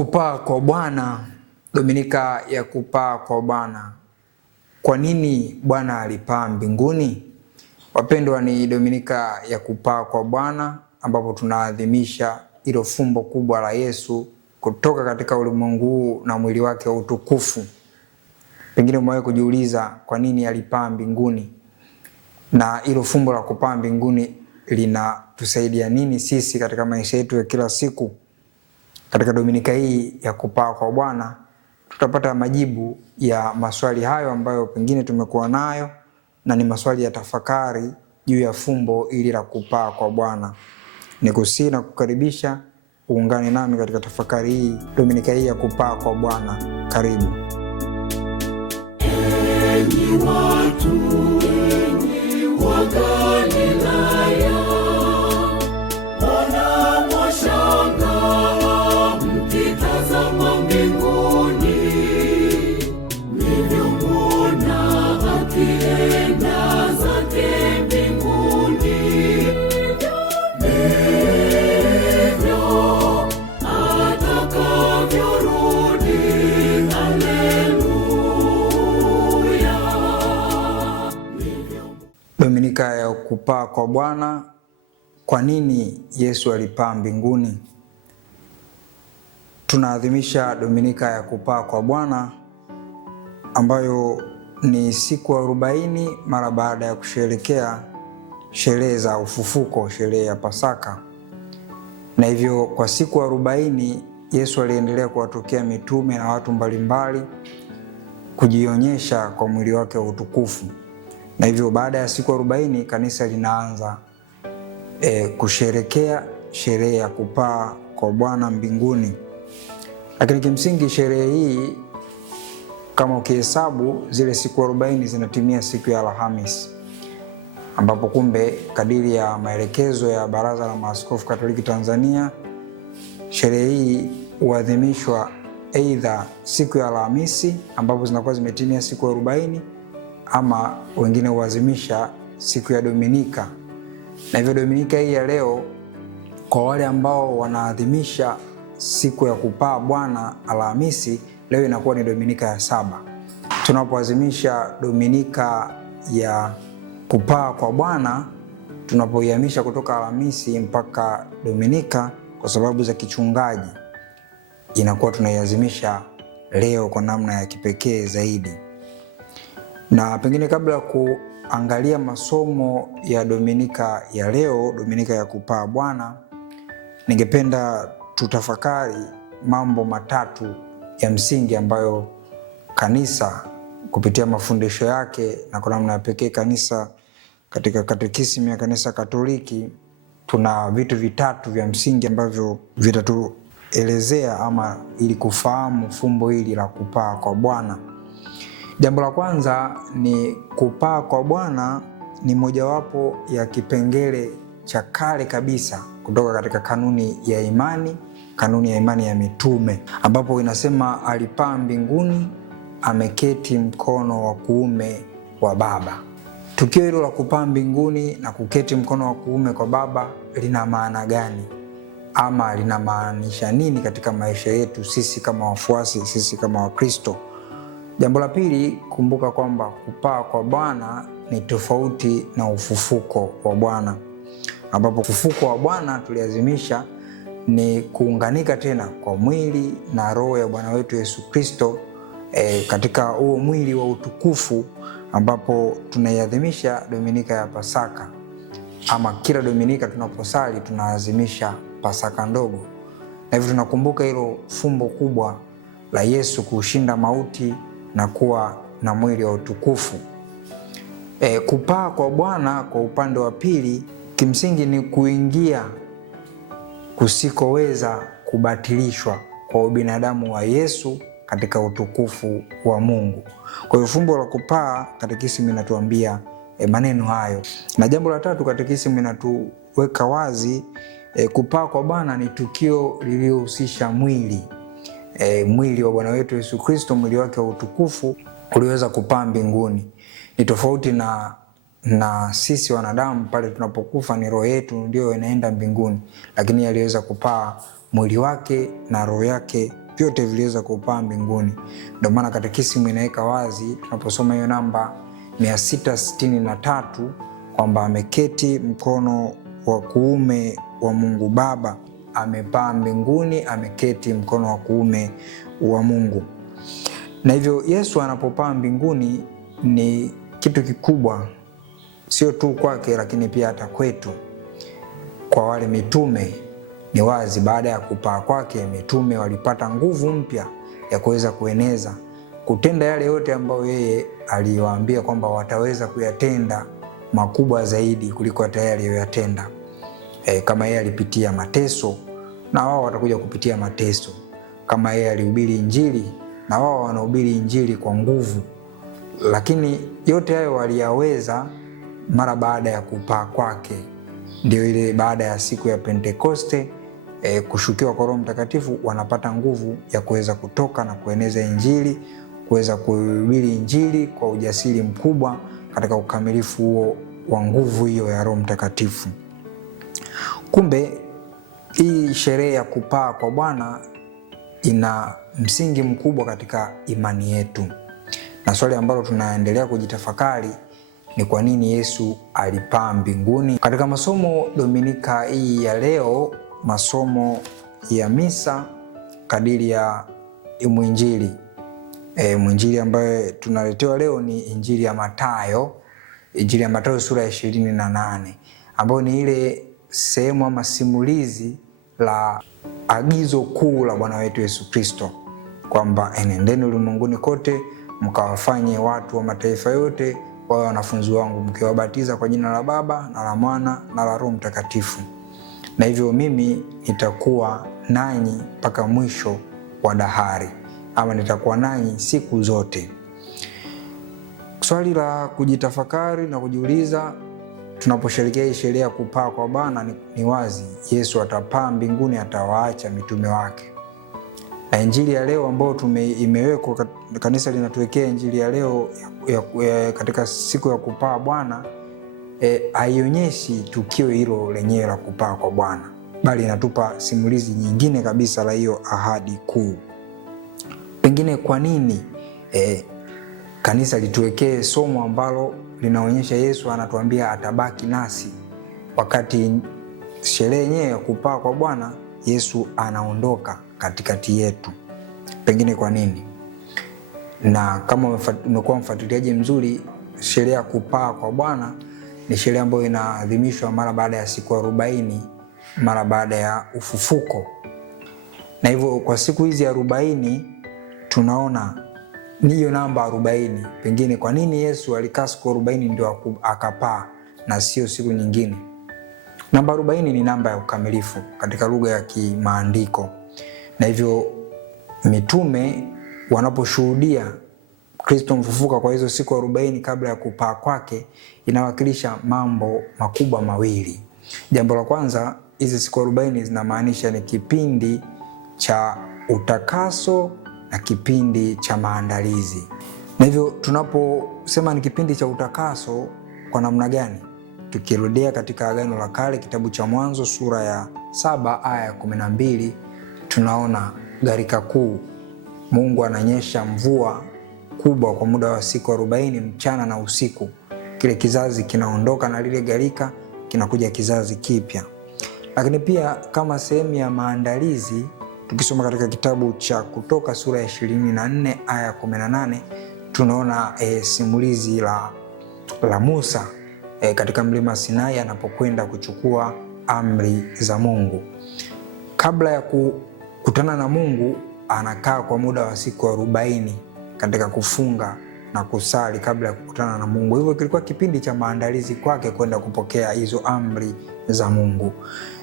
Kupaa kwa Bwana, Dominika ya kupaa kwa Bwana. Kwa nini Bwana alipaa mbinguni? Wapendwa, ni Dominika ya kupaa kwa Bwana ambapo tunaadhimisha hilo fumbo kubwa la Yesu kutoka katika ulimwengu huu na mwili wake wa utukufu. Pengine umewahi kujiuliza kwa nini alipaa mbinguni, na hilo fumbo la kupaa mbinguni linatusaidia nini sisi katika maisha yetu ya kila siku? Katika Dominika hii ya kupaa kwa Bwana tutapata majibu ya maswali hayo ambayo pengine tumekuwa nayo, na ni maswali ya tafakari juu ya fumbo ili la kupaa kwa Bwana. Nikusihi na kukaribisha uungane nami katika tafakari hii, Dominika hii ya kupaa kwa Bwana. Karibu. Enyi watu wengi wa Galilaya, mbona mwashangaa mkitazama mbinguni, mlivyomwona akienda zake mbinguni, ndivyo atakavyorudi. Haleluya. Dominika ya kupaa kwa Bwana. Kwa nini Yesu alipaa mbinguni? Tunaadhimisha Dominika ya kupaa kwa Bwana ambayo ni siku 40 mara baada ya kusherehekea sherehe za ufufuko, sherehe ya Pasaka. Na hivyo kwa siku 40 Yesu aliendelea kuwatokea mitume na watu mbalimbali kujionyesha kwa mwili wake wa utukufu. Na hivyo baada ya siku 40 kanisa linaanza kusherehekea sherehe ya kupaa kwa Bwana mbinguni. Lakini kimsingi sherehe hii, kama ukihesabu zile siku 40 zinatimia siku ya Alhamisi, ambapo kumbe kadiri ya maelekezo ya Baraza la Maaskofu Katoliki Tanzania, sherehe hii huadhimishwa aidha siku ya Alhamisi ambapo zinakuwa zimetimia siku 40, ama wengine huadhimisha siku ya Dominika. Na hivyo Dominika hii ya leo, kwa wale ambao wanaadhimisha siku ya kupaa Bwana Alhamisi, leo inakuwa ni Dominika ya 7. Tunapoadhimisha Dominika ya kupaa kwa Bwana, tunapoihamisha kutoka Alhamisi mpaka Dominika kwa sababu za kichungaji, inakuwa tunaiadhimisha leo kwa namna ya kipekee zaidi. Na pengine kabla ya kuangalia masomo ya Dominika ya leo, Dominika ya kupaa Bwana, ningependa tutafakari mambo matatu ya msingi ambayo kanisa kupitia mafundisho yake, na kwa namna ya pekee kanisa katika katekisimu ya Kanisa Katoliki, tuna vitu vitatu vya msingi ambavyo vitatuelezea ama ili kufahamu fumbo hili la kupaa kwa Bwana. Jambo la kwanza ni kupaa kwa Bwana ni mojawapo ya kipengele cha kale kabisa kutoka katika kanuni ya imani ya mitume, ambapo inasema alipaa mbinguni, ameketi mkono wa kuume wa Baba. Tukio hilo la kupaa mbinguni na kuketi mkono wa kuume kwa Baba lina maana gani, ama linamaanisha nini katika maisha yetu sisi kama wafuasi, sisi kama Wakristo? Jambo la pili, kumbuka kwamba kupaa kwa Bwana ni tofauti na ufufuko wa Bwana, ambapo ufufuko wa Bwana tuliazimisha ni kuunganika tena kwa mwili na roho ya Bwana wetu Yesu Kristo katika huo mwili wa utukufu, ambapo tunaiadhimisha Dominika ya Pasaka, ama kila Dominika tunaposali tunaadhimisha Pasaka ndogo. Na hivyo tunakumbuka hilo fumbo kubwa la Yesu kushinda mauti na kuwa na mwili wa utukufu. Kupaa kwa Bwana kwa upande wa pili kimsingi ni kuingia kusikoweza kubatilishwa kwa ubinadamu wa Yesu katika utukufu wa Mungu. Kwa hiyo fumbo la kupaa, katekisimu inatuambia maneno hayo. Na jambo la tatu, katekisimu inatuweka wazi kupaa kwa Bwana ni tukio lililohusisha mwili. Mwili wa Bwana wetu Yesu Kristo, mwili wake wa utukufu uliweza kupaa mbinguni. Ni tofauti na sisi wanadamu, pale tunapokufa ni roho yetu ndio inaenda mbinguni, lakini aliweza kupaa mwili wake na roho yake vyote viliweza kupaa mbinguni. Ndio maana katekisimu inaweka wazi tunaposoma hiyo namba 663 kwamba ameketi mkono wa kuume wa Mungu Baba, amepaa mbinguni, ameketi mkono wa kuume wa Mungu. Na hivyo Yesu anapopaa mbinguni ni kitu kikubwa, sio tu kwake lakini pia hata kwetu. Kwa wale mitume ni wazi, baada ya kupaa kwake mitume walipata nguvu mpya ya kuweza kueneza, kutenda yale yote ambayo yeye aliwaambia kwamba wataweza kuyatenda, makubwa zaidi kuliko hata yale aliyoyatenda. Kama yeye alipitia mateso, na wao watakuja kupitia mateso. Kama yeye alihubiri Injili, na wao wanahubiri Injili kwa nguvu. Lakini yote hayo waliyaweza mara baada ya kupaa kwake. Ndio ile baada ya siku ya Pentekoste, kushukiwa kwa Roho Mtakatifu, wanapata nguvu ya kuweza kutoka na kueneza Injili, kuweza kuhubiri Injili kwa ujasiri mkubwa katika ukamilifu huo wa nguvu hiyo ya Roho Mtakatifu. Kumbe hii sherehe ya kupaa kwa Bwana ina msingi mkubwa katika imani yetu. Na swali ambalo tunaendelea kujitafakari ni kwa nini Yesu alipaa mbinguni. Katika masomo Dominika hii ya leo, masomo ya misa kadiri ya mwinjili. Mwinjili ambayo tunaletewa leo ni Injili ya Mathayo. Injili ya Mathayo sura ya 28, ambayo ni ile sehemu ama simulizi la agizo kuu la Bwana wetu Yesu Kristo kwamba enendeni ulimwenguni kote mkawafanye watu wa mataifa yote wawe wanafunzi wangu, mkiwabatiza kwa jina la Baba na la Mwana na la Roho Mtakatifu, na hivyo mimi nitakuwa nanyi mpaka mwisho wa dahari, ama nitakuwa nanyi siku zote. Swali la kujitafakari na kujiuliza tunaposherehekea hii sherehe ya kupaa kwa Bwana ni wazi, Yesu atapaa mbinguni, atawaacha mitume wake. Na Injili ya leo ambayo imewekwa, kanisa linatuwekea Injili ya leo katika siku ya kupaa Bwana, haionyeshi tukio hilo lenyewe la kupaa kwa Bwana, bali inatupa simulizi nyingine kabisa la hiyo ahadi kuu. Pengine kwa nini kanisa lituwekee somo ambalo linaonyesha Yesu anatuambia atabaki nasi, wakati sherehe yenyewe ya kupaa kwa Bwana Yesu anaondoka katikati yetu? Pengine kwa nini? Na kama umekuwa mfuatiliaji mzuri, sherehe ya kupaa kwa Bwana ni sherehe ambayo inaadhimishwa mara baada ya siku 40, mara baada ya ufufuko. Na hivyo kwa siku hizi 40 tunaona ni hiyo namba 40. Pengine kwa nini Yesu alikaa siku 40 ndio akapaa na sio siku nyingine? Namba 40 ni namba ya ukamilifu katika lugha ya kimaandiko. Na hivyo mitume wanaposhuhudia Kristo mfufuka kwa hizo siku 40 kabla ya kupaa kwake, inawakilisha mambo makubwa mawili. Jambo la kwanza, hizi siku 40 zinamaanisha ni kipindi cha utakaso na kipindi cha maandalizi. Na hivyo tunaposema ni kipindi cha utakaso, kwa namna gani? Tukirudia katika Agano la Kale, kitabu cha Mwanzo sura ya 7 aya ya 12, tunaona gharika kuu. Mungu ananyesha mvua kubwa kwa muda wa siku 40 mchana na usiku. Kile kizazi kinaondoka na lile gharika, kinakuja kizazi kipya. Lakini pia kama sehemu ya maandalizi, tukisoma katika kitabu cha Kutoka sura ya 24 aya ya 18, tunaona simulizi la Musa katika mlima Sinai anapokwenda kuchukua amri za Mungu. Kabla ya kukutana na Mungu, anakaa kwa muda wa siku 40 katika kufunga na kusali kabla ya kukutana na Mungu. Hivyo kilikuwa kipindi cha maandalizi kwake kwenda kupokea hizo amri za Mungu.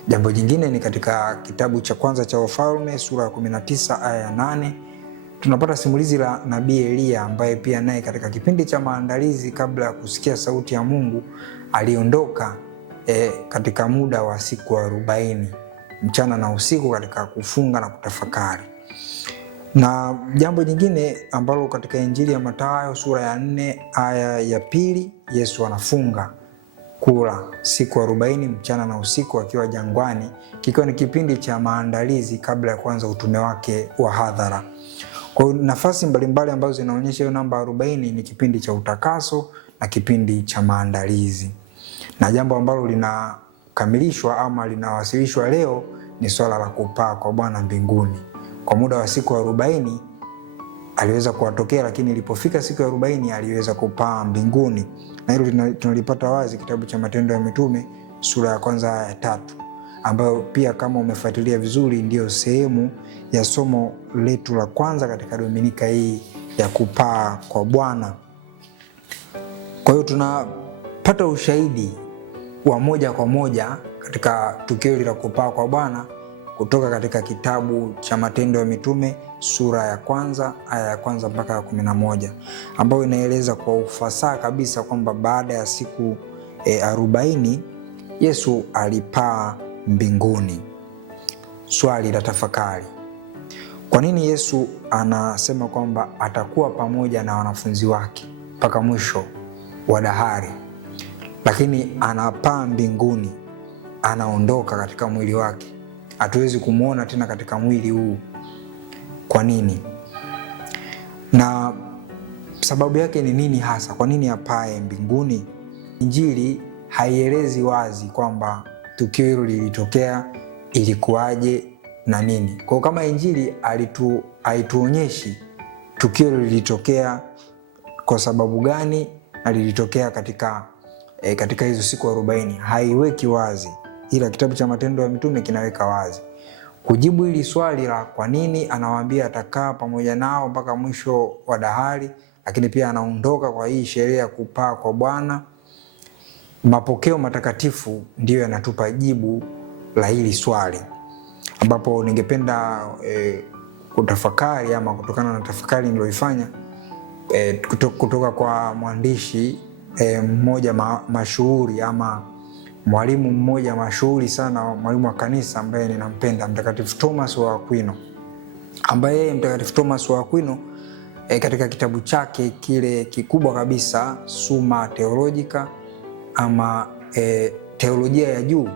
Jambo jingine ni katika kitabu cha kwanza cha Wafalme sura ya 19 aya ya 8, tunapata simulizi la nabii Elia, ambaye pia naye katika kipindi cha maandalizi kabla ya kusikia sauti ya Mungu aliondoka katika muda wa siku 40 mchana na usiku katika kufunga na kutafakari. Na jambo jingine ambalo katika Injili ya Mathayo sura ya 4 aya ya 2, Yesu anafunga kula siku 40 mchana na usiku akiwa jangwani, kikiwa ni kipindi cha maandalizi kabla ya kuanza utume wake wa hadhara. Kwa hiyo nafasi mbalimbali ambazo zinaonyesha hiyo namba 40 ni kipindi cha utakaso na kipindi cha maandalizi. Na jambo ambalo linakamilishwa ama linawasilishwa leo ni swala la kupaa kwa Bwana mbinguni. Kwa muda wa siku 40 aliweza kuwatokea, lakini ilipofika siku ya 40 aliweza kupaa mbinguni. Na hilo tunalipata wazi kitabu cha Matendo ya Mitume sura ya 1 aya 3, ambayo pia kama umefuatilia vizuri ndio sehemu ya somo letu la kwanza katika Dominika hii ya kupaa kwa Bwana. Kwa hiyo tunapata ushahidi wa moja kwa moja katika tukio hili la kupaa kwa Bwana kutoka katika kitabu cha Matendo ya Mitume sura ya 1 aya ya 1 mpaka ya 11, ambayo inaeleza kwa ufasaha kabisa kwamba baada ya siku 40 Yesu alipaa mbinguni. Swali la tafakari: kwa nini Yesu anasema kwamba atakuwa pamoja na wanafunzi wake mpaka mwisho wa dahari, lakini anapaa mbinguni, anaondoka katika mwili wake, hatuwezi kumuona tena katika mwili huu? Kwa nini? Na sababu yake ni nini hasa? Kwa nini apae mbinguni? Injili haielezi wazi kwamba tukio hilo lilitokea, ilikuwaje na nini. Kwa kama Injili haituonyeshi tukio hilo lilitokea kwa sababu gani na lilitokea katika hizo siku 40, haiweki wazi, ila kitabu cha Matendo ya Mitume kinaweka wazi. Kujibu hili swali la kwa nini anawaambia atakaa pamoja nao mpaka mwisho wa dahari, lakini pia anaondoka kwa hii sherehe ya kupaa kwa Bwana, mapokeo matakatifu ndiyo yanatupa jibu la hili swali, ambapo ningependa kutafakari ama kutokana na tafakari niliyoifanya kutoka kwa mwandishi mmoja mashuhuri ama mwalimu mmoja mashuhuri sana, mwalimu wa kanisa ambaye ninampenda, Mtakatifu Thomas wa Aquino, ambaye Mtakatifu Thomas wa Aquino katika kitabu chake kile kikubwa kabisa Summa Theologica ama teolojia ya juu,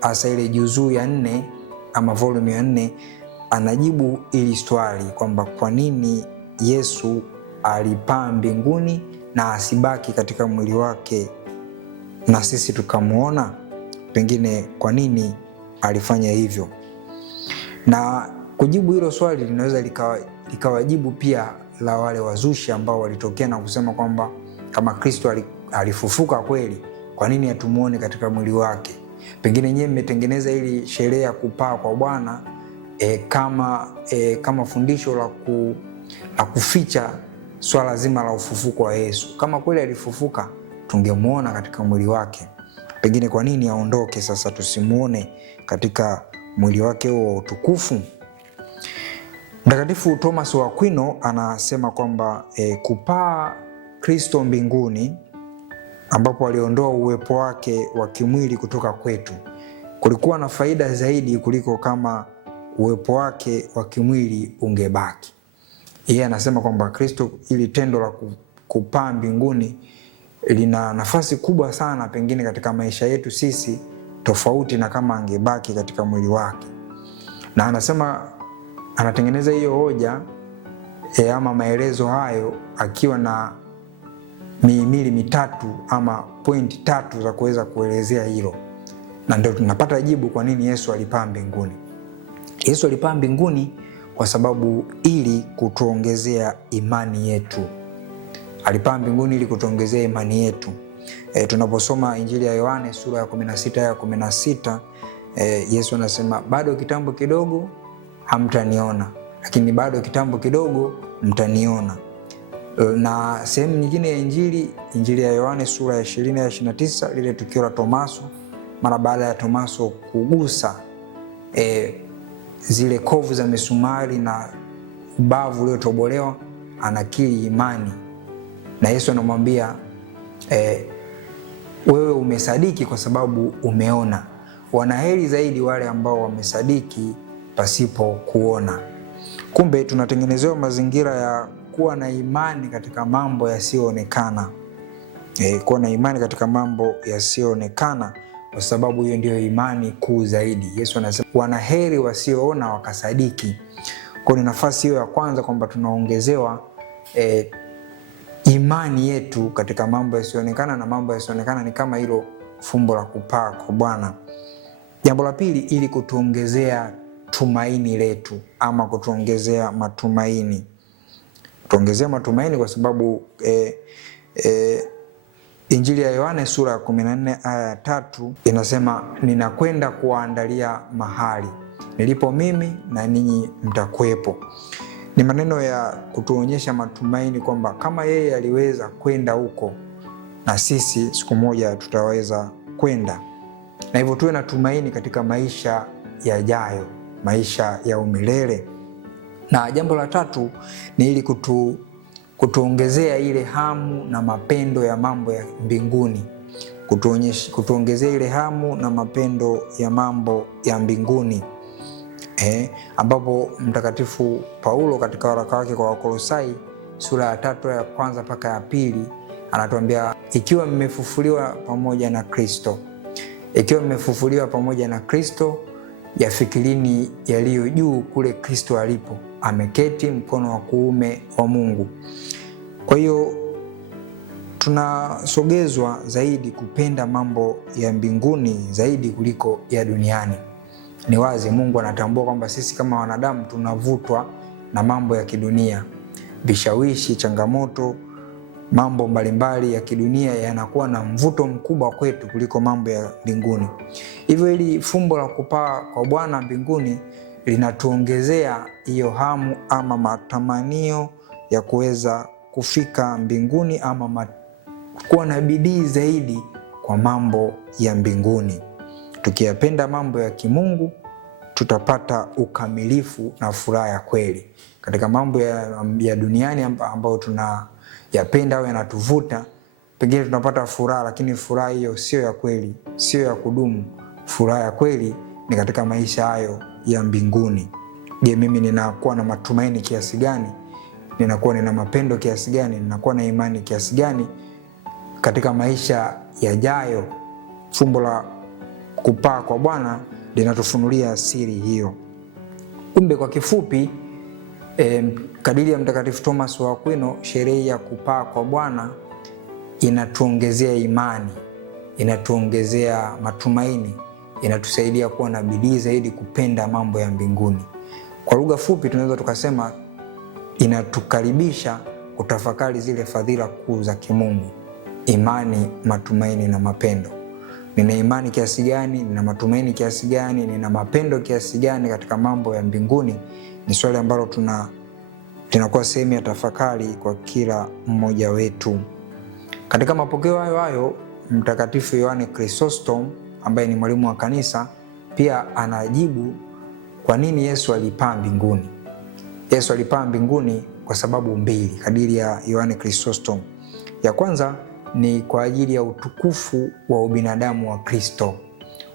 hasa ile juzuu ya 4 ama volume ya 4, anajibu ili swali kwamba kwa nini Yesu alipaa mbinguni na asibaki katika mwili wake na sisi tukamuona. Pengine kwa nini alifanya hivyo? Na kujibu hilo swali linaweza likawajibu pia la wale wazushi ambao walitokea na kusema kwamba kama Kristo alifufuka kweli, kwa nini hatumuone katika mwili wake? Pengine nyewe mmetengeneza ili sherehe ya kupaa kwa Bwana kama fundisho la kuficha swala zima la ufufuko wa Yesu. Kama kweli alifufuka, tungemuona katika mwili wake. Pengine kwa nini aondoke sasa tusimuone katika mwili wake wa utukufu? Mtakatifu Thomas wa Aquino anasema kwamba kupaa Kristo mbinguni, ambapo aliondoa uwepo wake wa kimwili kutoka kwetu, kulikuwa na faida zaidi kuliko kama uwepo wake wa kimwili ungebaki. Yeye anasema kwamba Kristo, ili tendo la kupaa mbinguni lina nafasi kubwa sana pengine katika maisha yetu sisi, tofauti na kama angebaki katika mwili wake. Na anasema anatengeneza hiyo hoja ama maelezo hayo akiwa na mihimili mitatu ama pointi 3 za kuweza kuelezea hilo, na ndio tunapata jibu kwa nini Yesu alipaa mbinguni. Yesu alipaa mbinguni kwa sababu ili kutuongezea imani yetu. Alipaa mbinguni ili kutuongezea imani yetu. Tunaposoma Injili ya Yohane sura ya 16 ya 16, Yesu anasema bado kitambo kidogo hamtaniona, lakini bado kitambo kidogo mtaniona. Na sehemu nyingine ya Injili ya Yohane sura ya 20 ya 29, lile tukio la Tomaso, mara baada ya Tomaso kugusa zile kovu za misumari na ubavu uliotobolewa, anakiri imani, na Yesu anamwambia wewe umesadiki kwa sababu umeona. Wanaheri zaidi wale ambao wamesadiki pasipo kuona. Kumbe tunatengenezewa mazingira ya kuwa na imani katika mambo yasiyoonekana. kuwa na imani katika mambo yasiyoonekana, kwa sababu hiyo ndio imani kuu zaidi. Yesu anasema wanaheri wasioona wakasadiki. Kwa ni nafasi hiyo ya kwanza kwamba tunaongezewa imani yetu katika mambo yasiyoonekana, na mambo yasiyoonekana ni kama hilo fumbo la kupaa kwa Bwana. Jambo la pili, ili kutuongezea tumaini letu ama kutuongezea matumaini. Tuongezea matumaini kwa sababu Injili ya Yohane sura ya 14 aya 3 inasema, ninakwenda kuwaandalia mahali, nilipo mimi na ninyi mtakuwepo. Ni maneno ya kutuonyesha matumaini kwamba kama yeye aliweza kwenda huko, na sisi siku moja tutaweza kwenda. Na hivyo tuwe na tumaini katika maisha yajayo, maisha ya umilele. Na jambo la tatu ni ili kutuongezea ile hamu na mapendo ya mambo ya mbinguni. Kutuongezea ile hamu na mapendo ya mambo ya mbinguni. Ambapo Mtakatifu Paulo katika waraka wake kwa Wakolosai sura ya 3 ya kwanza mpaka ya 2 anatuambia, ikiwa mmefufuliwa pamoja na Kristo, ikiwa mmefufuliwa pamoja na Kristo, yafikirini yaliyo juu kule Kristo alipo ameketi mkono wa kuume wa Mungu. Kwa hiyo tunasogezwa zaidi kupenda mambo ya mbinguni zaidi kuliko ya duniani. Ni wazi Mungu anatambua kwamba sisi kama wanadamu tunavutwa na mambo ya kidunia, vishawishi, changamoto, mambo mbalimbali ya kidunia yanakuwa na mvuto mkubwa kwetu kuliko mambo ya mbinguni. Hivyo ili fumbo la kupaa kwa Bwana mbinguni linatuongezea hiyo hamu ama matamanio ya kuweza kufika mbinguni ama kuwa na bidii zaidi kwa mambo ya mbinguni. Tukiyapenda mambo ya kimungu tutapata ukamilifu na furaha ya kweli. Katika mambo ya duniani ambayo tunayapenda au yanatuvuta, pengine tunapata furaha, lakini furaha hiyo sio ya kweli, sio ya kudumu. Furaha ya kweli ni katika maisha hayo ya mbinguni. Je, mimi ninakuwa na matumaini kiasi gani? Ninakuwa nina mapendo kiasi gani? Ninakuwa na imani kiasi gani katika maisha yajayo? Fumbo la kupaa kwa Bwana linatufunulia siri hiyo. Kumbe kwa kifupi, kadiri ya Mtakatifu Thomas wa Aquino, sherehe ya kupaa kwa Bwana inatuongezea imani, inatuongezea matumaini, inatusaidia kuwa na bidii zaidi kupenda mambo ya mbinguni. Kwa lugha fupi tunaweza tukasema inatukaribisha kutafakari zile fadhila kuu za kimungu: imani, matumaini na mapendo. Nina imani kiasi gani? Nina matumaini kiasi gani? Nina mapendo kiasi gani katika mambo ya mbinguni? Ni swali ambalo tunakuwa sehemu ya tafakari kwa kila mmoja wetu. Katika mapokeo hayo Mtakatifu Yohane Chrysostom ambaye ni mwalimu wa kanisa pia anajibu kwa nini Yesu alipaa mbinguni. Yesu alipaa mbinguni kwa sababu mbili kadiri ya Yohane Chrysostom. Ya kwanza ni kwa ajili ya utukufu wa ubinadamu wa Kristo.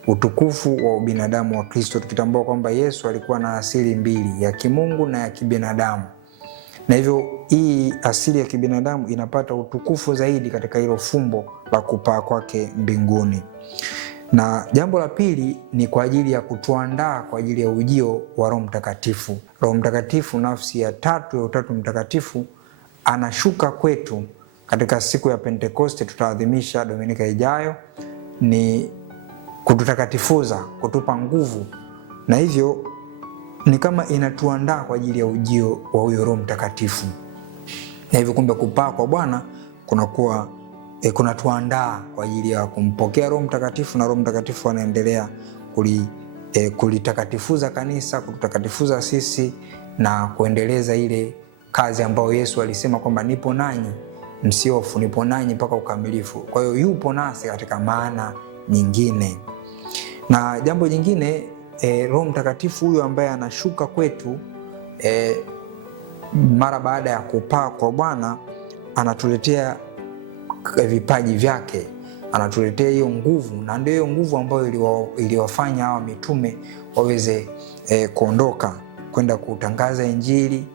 Utukufu wa ubinadamu wa Kristo, tukitambua kwamba Yesu alikuwa na asili mbili, ya kimungu na ya kibinadamu. Na hivyo hii asili ya kibinadamu inapata utukufu zaidi katika hilo fumbo la kupaa kwake mbinguni. Na jambo la pili ni kwa ajili ya kutuandaa kwa ajili ya ujio wa Roho Mtakatifu. Roho Mtakatifu, nafsi ya tatu ya Utatu Mtakatifu, anashuka kwetu katika siku ya Pentekoste. Tutaadhimisha Dominika ijayo. Ni kututakatifuza, kutupa nguvu, na hivyo ni kama inatuandaa kwa ajili ya ujio wa huyo Roho Mtakatifu. Na hivyo kumbe kupaa kwa Bwana kunatuandaa kwa ajili ya kumpokea Roho Mtakatifu, na Roho Mtakatifu anaendelea kulitakatifuza kanisa, kututakatifuza sisi na kuendeleza ile kazi ambayo Yesu alisema kwamba nipo nanyi msiofu, nipo nanyi mpaka ukamilifu. Kwa hiyo yupo nasi katika maana nyingine. Na jambo jingine, Roho Mtakatifu huyo ambaye anashuka kwetu mara baada ya kupaa kwa Bwana, anatuletea vipaji vyake, anatuletea hiyo nguvu, na ndio hiyo nguvu ambayo iliwafanya hawa mitume waweze kuondoka kwenda kutangaza Injili,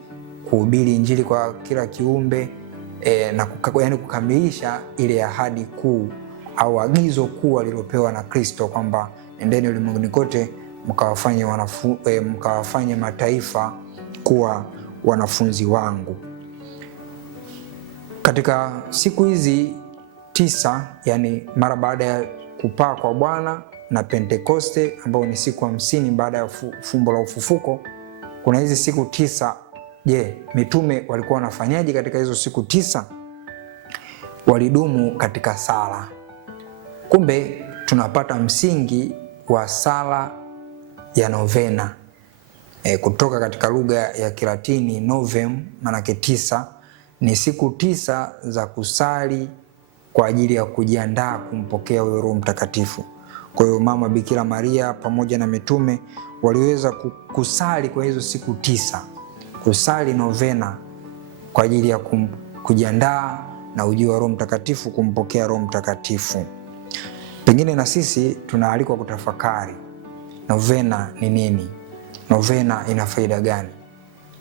kuhubiri Injili kwa kila kiumbe, na kukamilisha ile ahadi kuu au agizo kuu alilopewa na Kristo kwamba nendeni ulimwenguni kote mkawafanye mataifa kuwa wanafunzi wangu. Katika siku hizi 9, yani mara baada ya kupaa kwa Bwana na Pentekoste ambayo ni siku 50 baada ya fumbo la ufufuko, kuna hizi siku 9. Je, mitume walikuwa wanafanyaje katika hizo siku 9? Walidumu katika sala. Kumbe tunapata msingi wa sala ya novena kutoka katika lugha ya Kilatini novem, manake 9. Ni siku 9 za kusali kwa ajili ya kujiandaa kumpokea huyo Roho Mtakatifu. Kwa hiyo Mama Bikira Maria pamoja na mitume waliweza kusali kwa hizo siku 9, kusali novena kwa ajili ya kujiandaa na ujio wa Roho Mtakatifu, kumpokea Roho Mtakatifu. Pengine na sisi tunaalikwa kutafakari novena ni nini? Novena ina faida gani?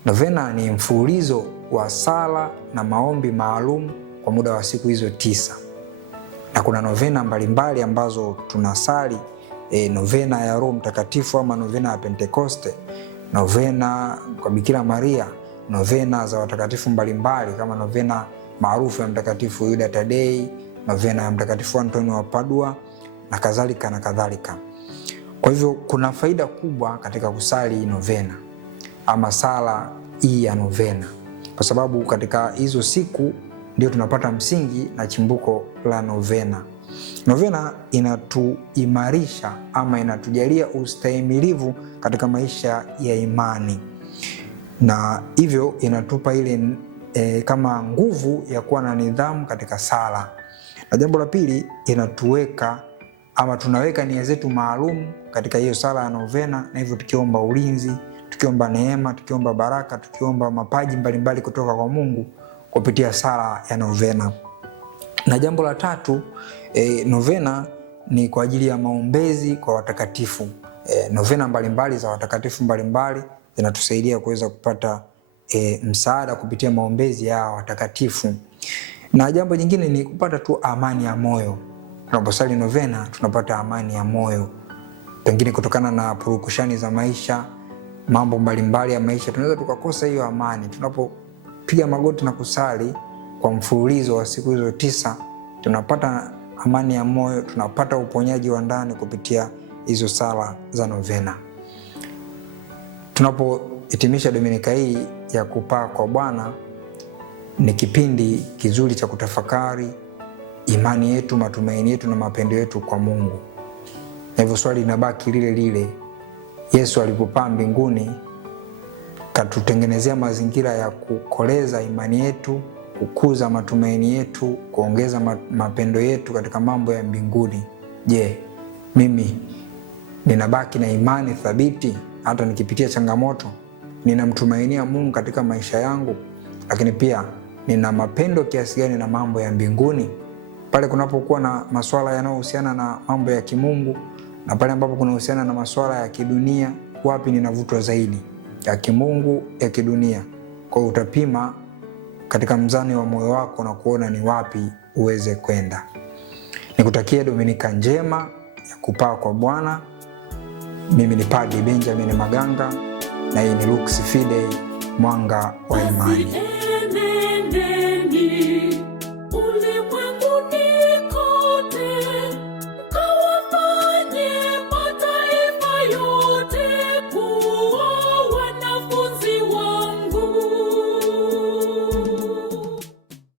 Novena ni mfululizo wa sala na maombi maalum kwa muda wa siku hizo 9. Na kuna novena mbalimbali ambazo tunasali, novena ya Roho Mtakatifu ama novena ya Pentekoste, novena kwa Bikira Maria, novena za watakatifu mbalimbali kama novena maarufu ya Mtakatifu Yuda Tadei, novena ya Mtakatifu Antonio wa Padua na kadhalika na kadhalika. Kwa hivyo kuna faida kubwa katika kusali novena ama sala hii ya novena, kwa sababu katika hizo siku ndio tunapata msingi na chimbuko la novena. Novena inatuimarisha ama inatujalia ustahimilivu katika maisha ya imani, na hivyo inatupa ile kama nguvu ya kuwa na nidhamu katika sala. Na jambo la pili, inatuweka ama tunaweka nia zetu maalum katika hiyo sala ya novena, na hivyo tukiomba ulinzi, tukiomba neema, tukiomba baraka, tukiomba mapaji mbalimbali kutoka kwa Mungu kupitia sala ya novena. Na jambo la tatu, novena ni kwa ajili ya maombezi kwa watakatifu. Novena mbalimbali za watakatifu mbalimbali zinatusaidia kuweza kupata msaada kupitia maombezi ya watakatifu. Na jambo jingine ni kupata tu amani ya moyo. Tunaposali novena tunapata amani ya moyo, pengine kutokana na purukushani za maisha, mambo mbalimbali ya maisha, tunaweza tukakosa hiyo amani. Tunapopiga magoti na kusali kwa mfululizo wa siku hizo 9, tunapata amani ya moyo, tunapata uponyaji wa ndani kupitia hizo sala za novena. Tunapohitimisha Dominika hii ya kupaa kwa Bwana, ni kipindi kizuri cha kutafakari imani yetu, matumaini yetu na mapendo yetu kwa Mungu. Na hivyo swali linabaki lile lile. Yesu alipopaa mbinguni katutengenezea mazingira ya kukoleza imani yetu, kukuza matumaini yetu, kuongeza mapendo yetu katika mambo ya mbinguni. Je, mimi ninabaki na imani thabiti hata nikipitia changamoto? Ninamtumainia Mungu katika maisha yangu? Lakini pia nina mapendo kiasi gani na mambo ya mbinguni? Pale kunapokuwa na masuala yanayohusiana na mambo ya kimungu na pale ambapo kunahusiana na masuala ya kidunia, wapi ninavutwa zaidi? Ya kimungu, ya kidunia? Kwa utapima katika mzani wa moyo wako na kuona ni wapi uweze kwenda. Nikutakie Dominika njema ya kupaa kwa Bwana. Mimi ni Padre Benjamin Maganga na hii ni Lux Fidei, mwanga wa imani.